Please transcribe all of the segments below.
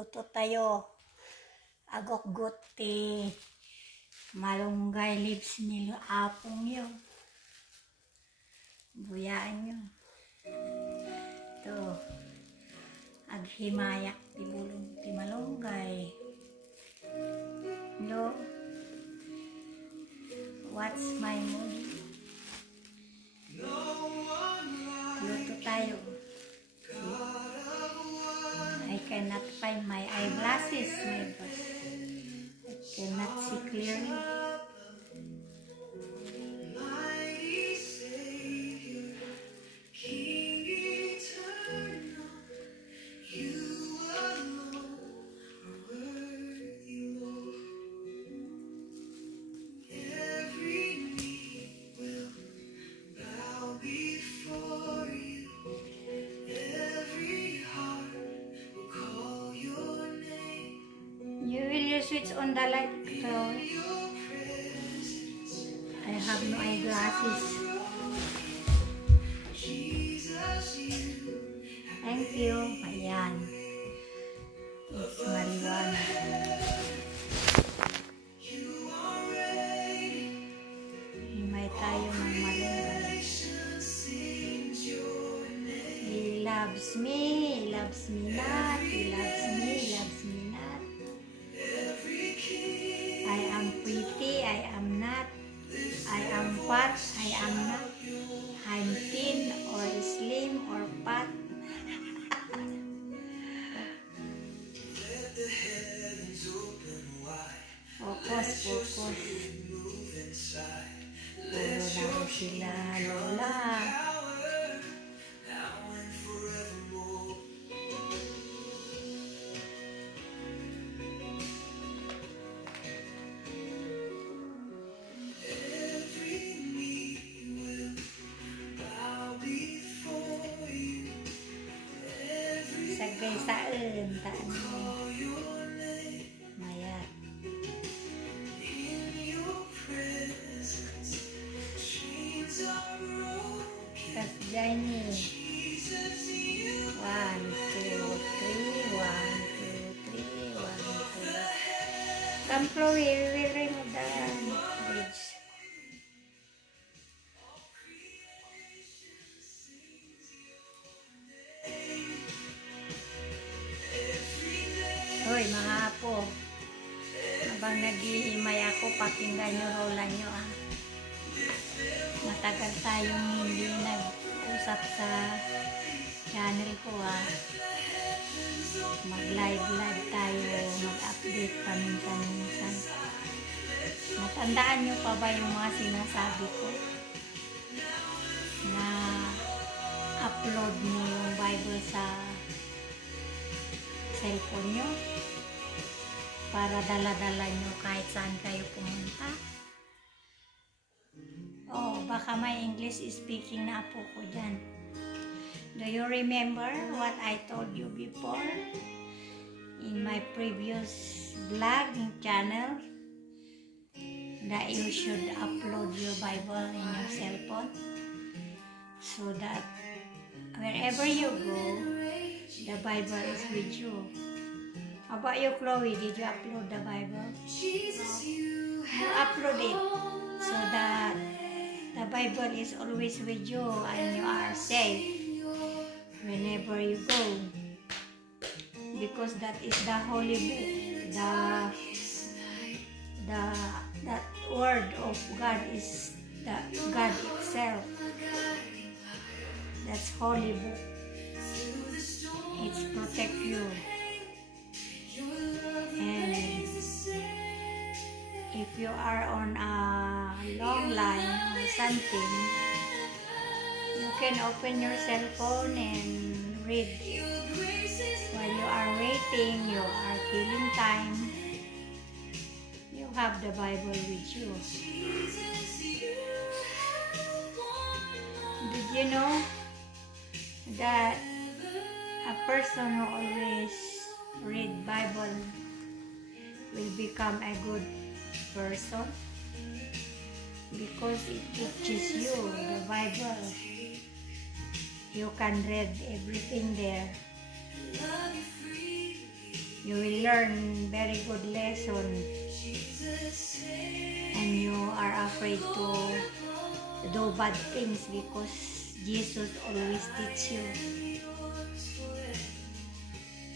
Magluto tayo. Agok-got ti malunggay leaves nilo apong yun. Buyaan nyo. Ito. Aghimayak ti bulong ti malunggay. No. What's my mood? Luto tayo. I cannot find my eyeglasses, my God. I cannot see clearly. You will you switch on the light, Chloe? I have no eyeglasses. Thank you. Ayan. It's maliwanag. Himay tayo ng malunggay. He loves me. He loves me not. He loves me. He loves me not. I am pretty, I am not. I am fat, I am not. I'm thin or slim or fat. Focus, focus. Puro lang sila, Lola. Sagay saan, taan mo. Mayat. Kas Jenny. 1, 2, 3, 1, 2, 3, 1, 2. Come, Chloe, we will remove the bridge. Hoy, mga apo. Habang naghihimay ako, pakinggan nyo, rola nyo ah. Matagal tayong hindi nag-usap sa channel ko ah. Mag-live tayo, mag-update paminsan-minsan. Natandaan nyo pa ba yung mga sinasabi ko? Na upload nyo yung Bible sa cellphone nyo para dala-dala nyo kahit saan kayo pumunta. Oh, baka may English speaking na po ko dyan. Do you remember what I told you before in my previous vlog channel that you should upload your Bible in your cellphone so that wherever you go, the Bible is with you. How about you, Chloe? Did you upload the Bible? You upload it so that the Bible is always with you and you are safe whenever you go. Because that is the holy book. That word of God is the God itself. That's holy book. It's protect you. And if you are on a long line or something, you can open your cell phone and read it. While you are waiting, you are killing time, you have the Bible with you. Did you know that a person who always read Bible will become a good person? Because it teaches you the Bible. You can read everything there. you will learn very good lesson, and you are afraid to do bad things because Jesus always teach you.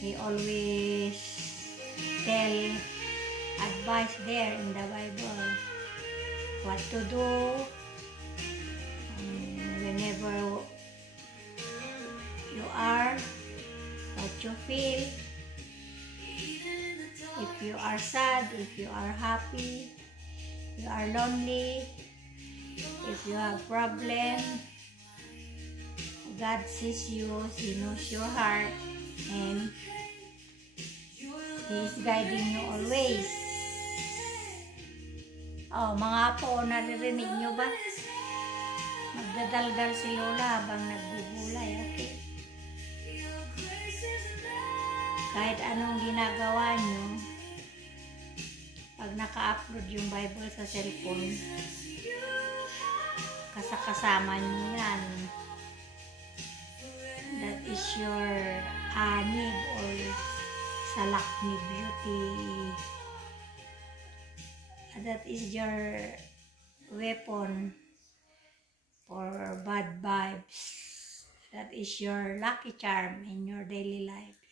He always tell advice there in the Bible what to do whenever you are, what you feel, if you are sad, if you are happy, you are lonely, if you have problem. God sees you, He knows your heart, and He is guiding you always. Oh, mga apo, naririnig nyo ba? Magdadaldal si Lola habang nagbubulay, okay? Kahit anong ginagawa nyo, pag naka-upload yung Bible sa cellphone, kasama nyo yan. That is your anib or salakni beauty. That is your weapon for bad vibes. That is your lucky charm in your daily life.